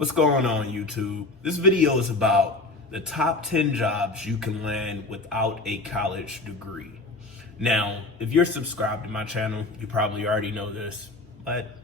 What's going on, YouTube? This video is about the top 10 jobs you can land without a college degree. Now, if you're subscribed to my channel, you probably already know this, but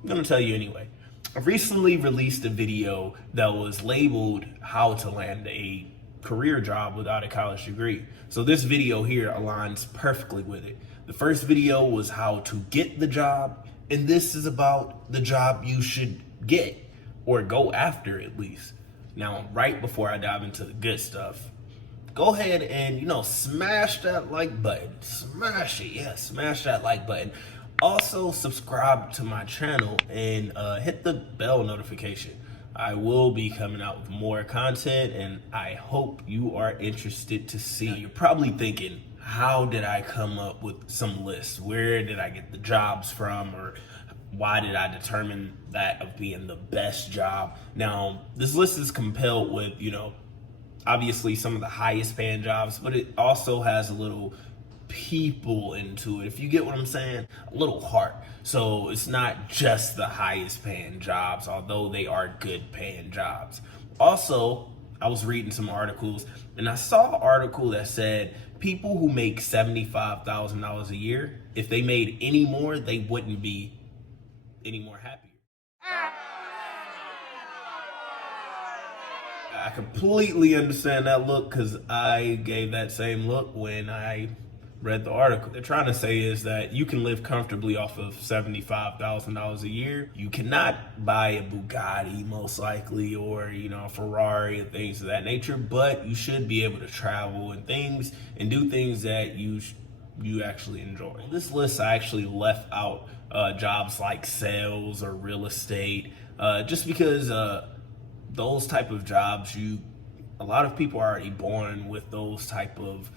I'm gonna tell you anyway. I recently released a video that was labeled how to land a career job without a college degree. So this video here aligns perfectly with it. The first video was how to get the job, and this is about the job you should get or go after at least. Now, right before I dive into the good stuff, go ahead and, smash that like button. Smash it, yeah, smash that like button. Also, subscribe to my channel and hit the bell notification. I will be coming out with more content, and I hope you are interested to see. Now, you're probably thinking, how did I come up with some lists? Where did I get the jobs from? Or why did I determine that of being the best job? Now, this list is compiled with, obviously some of the highest paying jobs, but it also has a little people into it, if you get what I'm saying, a little heart. So it's not just the highest paying jobs, although they are good paying jobs. Also, I was reading some articles and I saw an article that said people who make $75,000 a year, if they made any more, they wouldn't be any more happier. I completely understand that look because I gave that same look when I read the article. What they're trying to say is that you can live comfortably off of $75,000 a year. You cannot buy a Bugatti most likely, or a Ferrari and things of that nature, but you should be able to travel and do things that you actually enjoy. This list I actually left out jobs like sales or real estate, just because those type of jobs, a lot of people are already born with those type of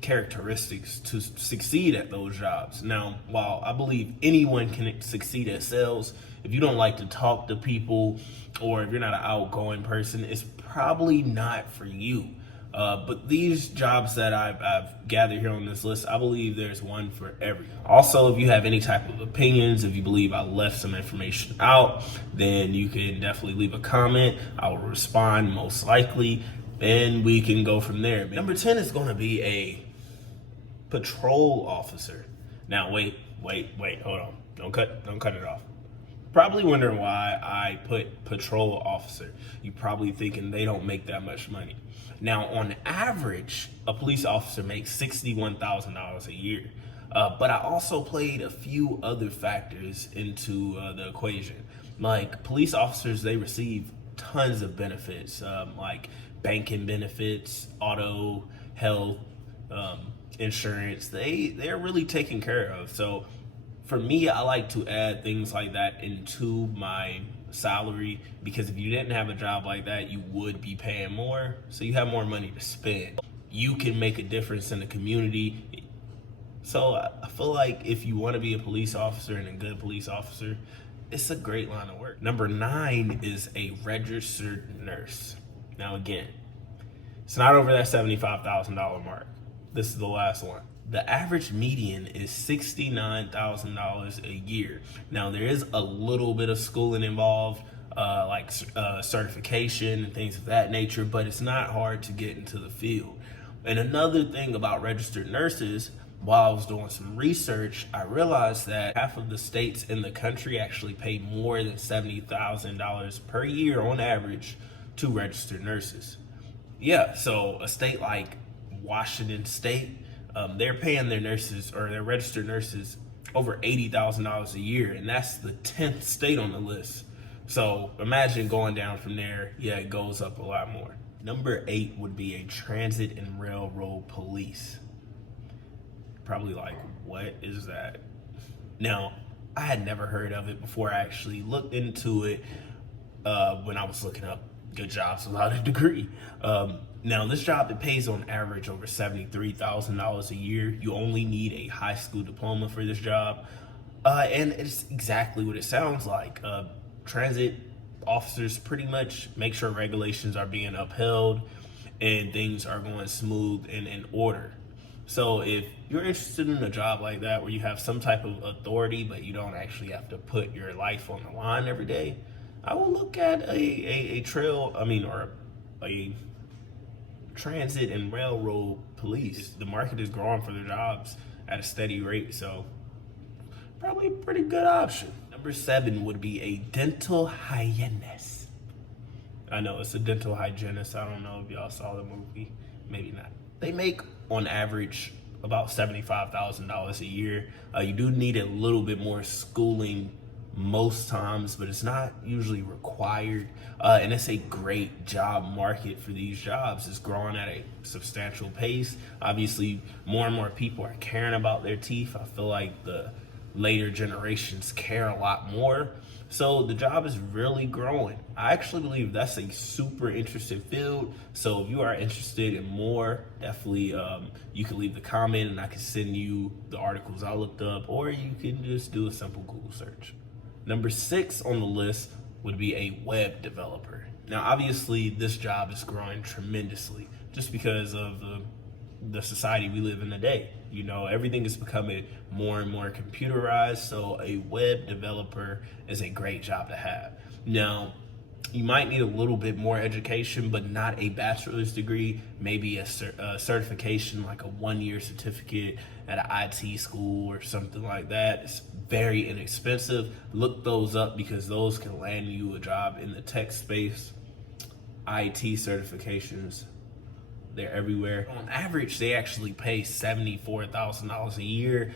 characteristics to succeed at those jobs. Now, while I believe anyone can succeed at sales, if you don't like to talk to people or if you're not an outgoing person, it's probably not for you. But these jobs that I've gathered here on this list, I believe there's one for everyone. Also, if you have any type of opinions, if you believe I left some information out, then you can definitely leave a comment. I will respond most likely, and we can go from there. Number 10 is going to be a patrol officer. Now, wait, hold on. Don't cut it off. Probably wondering why I put patrol officer. You probably thinking they don't make that much money. Now, on average, a police officer makes $61,000 a year. But I also played a few other factors into the equation. Like police officers, they receive tons of benefits, like banking benefits, auto, health, insurance. They're really taken care of. So for me, I like to add things like that into my salary, because if you didn't have a job like that, you would be paying more, so you have more money to spend. You can make a difference in the community. So I feel like if you want to be a police officer and a good police officer, it's a great line of work. Number 9 is a registered nurse. Now again, it's not over that $75,000 mark. This is the last one. The average median is $69,000 a year. Now, there is a little bit of schooling involved, like certification and things of that nature, but it's not hard to get into the field. And another thing about registered nurses, while I was doing some research, I realized that half of the states in the country actually pay more than $70,000 per year on average to registered nurses. Yeah, so a state like Washington State, they're paying their nurses or their registered nurses over $80,000 a year, and that's the 10th state on the list. So imagine going down from there. Yeah, it goes up a lot more. Number 8 would be a transit and railroad police. Probably like, what is that? Now, I had never heard of it before I actually looked into it when I was looking up good jobs without a degree. Now, this job, it pays on average over $73,000 a year. You only need a high school diploma for this job. And it's exactly what it sounds like. Transit officers pretty much make sure regulations are being upheld and things are going smooth and in order. So if you're interested in a job like that where you have some type of authority, but you don't actually have to put your life on the line every day, I will look at a trail, or a transit and railroad police. The market is growing for their jobs at a steady rate, so probably a pretty good option. Number 7 would be a dental hygienist. I know it's a dental hygienist. I don't know if y'all saw the movie. Maybe not. They make on average about $75,000 a year. You do need a little bit more schooling most times, but it's not usually required. And it's a great job market for these jobs. It's growing at a substantial pace. Obviously, more and more people are caring about their teeth. I feel like the later generations care a lot more. So the job is really growing. I actually believe that's a super interesting field. So if you are interested in more, definitely you can leave the comment and I can send you the articles I looked up, or you can just do a simple Google search. Number 6 on the list would be a web developer. Now, obviously, this job is growing tremendously just because of the society we live in today. You know, everything is becoming more and more computerized, so a web developer is a great job to have. Now, you might need a little bit more education, but not a bachelor's degree, maybe a certification like a 1-year certificate at an IT school or something like that. It's very inexpensive. Look those up because those can land you a job in the tech space. IT certifications, they're everywhere. On average, they actually pay $74,000 a year.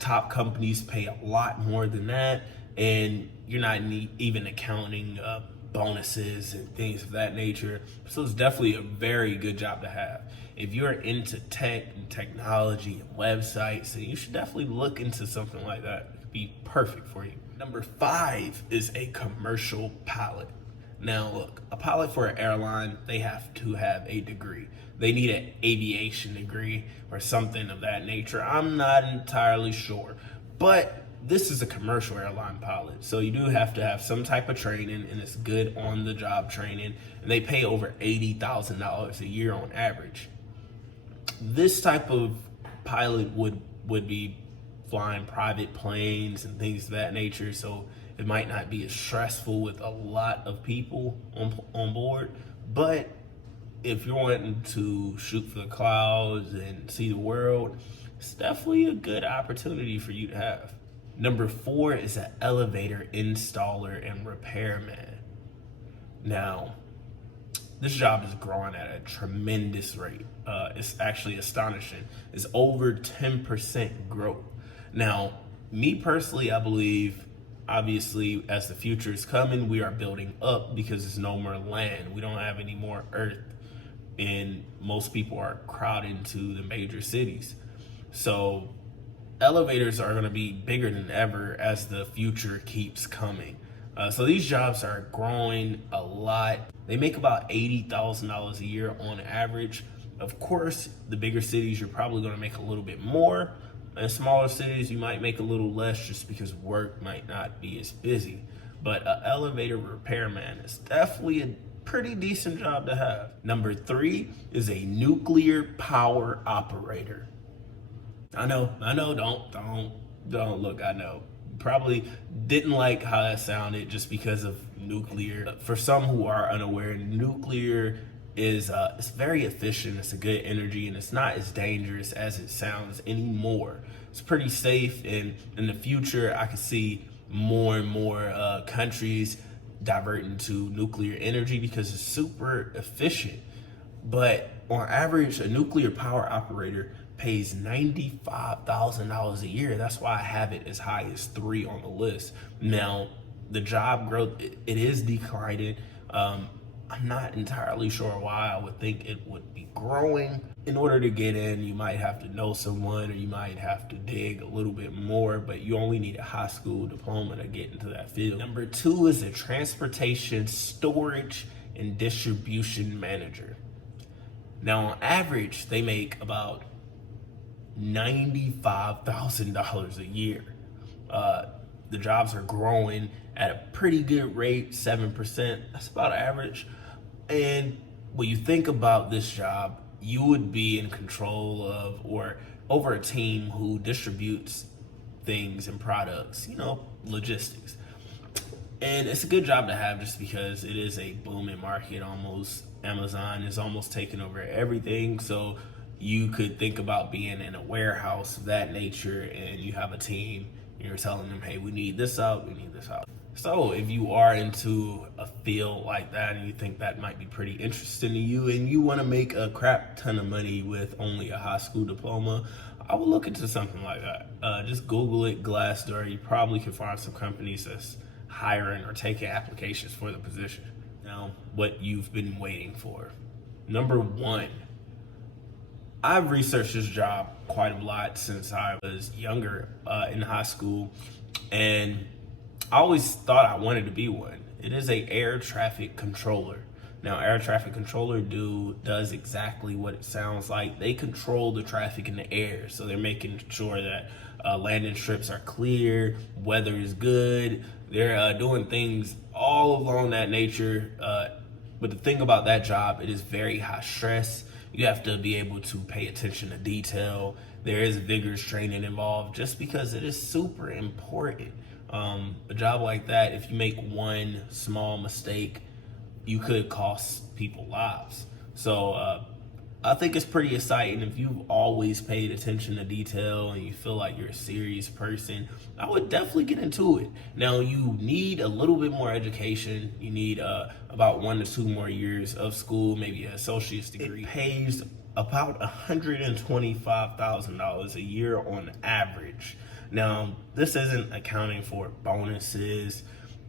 Top companies pay a lot more than that, and you're not even accounting bonuses and things of that nature. So it's definitely a very good job to have. If you're into tech and technology and websites, then you should definitely look into something like that. It could be perfect for you. Number 5 is a commercial pilot. Now look, a pilot for an airline, they have to have a degree. They need an aviation degree or something of that nature. I'm not entirely sure, but this is a commercial airline pilot. So you do have to have some type of training, and it's good on the job training, and they pay over $80,000 a year on average. This type of pilot would be flying private planes and things of that nature, so it might not be as stressful with a lot of people on board. But if you're wanting to shoot for the clouds and see the world, it's definitely a good opportunity for you to have. Number 4 is an elevator installer and repairman. Now, this job is growing at a tremendous rate. It's actually astonishing. It's over 10% growth. Now, me personally, I believe, obviously, as the future is coming, we are building up because there's no more land. We don't have any more earth, and most people are crowded into the major cities. So elevators are going to be bigger than ever as the future keeps coming. So these jobs are growing a lot. They make about $80,000 a year on average. Of course, the bigger cities, you're probably going to make a little bit more. In smaller cities, you might make a little less just because work might not be as busy. But an elevator repairman is definitely a pretty decent job to have. Number 3 is a nuclear power operator. I know, don't look, I know. Probably didn't like how that sounded just because of nuclear. For some who are unaware, nuclear is it's very efficient, it's a good energy, and it's not as dangerous as it sounds anymore. It's pretty safe, and in the future I could see more and more countries diverting to nuclear energy because it's super efficient. But on average, a nuclear power operator pays $95,000 a year. That's why I have it as high as 3 on the list. Now, the job growth, it is declining. I'm not entirely sure why. I would think it would be growing. In order to get in, you might have to know someone, or you might have to dig a little bit more, but you only need a high school diploma to get into that field. Number 2 is a transportation, storage, and distribution manager. Now, on average, they make about $95,000 a year. The jobs are growing at a pretty good rate, 7%. That's about average. And when you think about this job, you would be in control of or over a team who distributes things and products, logistics. And it's a good job to have just because it is a booming market. Almost Amazon is almost taking over everything. So you could think about being in a warehouse of that nature, and you have a team, and you're telling them, hey, we need this out, we need this out. So if you are into a field like that and you think that might be pretty interesting to you and you want to make a crap ton of money with only a high school diploma, I would look into something like that. Just Google it, Glassdoor. You probably can find some companies that's hiring or taking applications for the position. Now, what you've been waiting for. Number one, I've researched this job quite a lot since I was younger in high school, and I always thought I wanted to be one. It is a air traffic controller. Now, air traffic controller does exactly what it sounds like. They control the traffic in the air, so they're making sure that landing strips are clear, weather is good. They're doing things all along that nature. But the thing about that job, it is very high stress. You have to be able to pay attention to detail. There is vigorous training involved just because it is super important. A job like that, if you make one small mistake, you could cost people lives. So I think it's pretty exciting. If you've always paid attention to detail and you feel like you're a serious person, I would definitely get into it. Now, you need a little bit more education. You need about 1 to 2 more years of school, maybe an associate's degree. It pays about $125,000 a year on average. Now, this isn't accounting for bonuses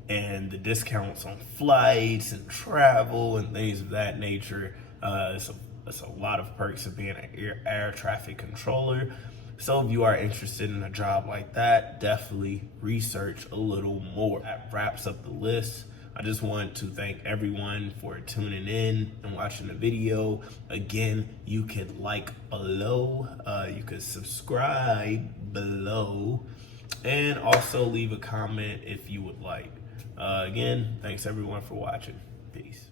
and the discounts on flights and travel and things of that nature. It's a lot of perks of being an air traffic controller. So if you are interested in a job like that, definitely research a little more. That wraps up the list. I just want to thank everyone for tuning in and watching the video. Again, you could like below, you could subscribe below, and also leave a comment if you would like. Again, thanks everyone for watching. Peace.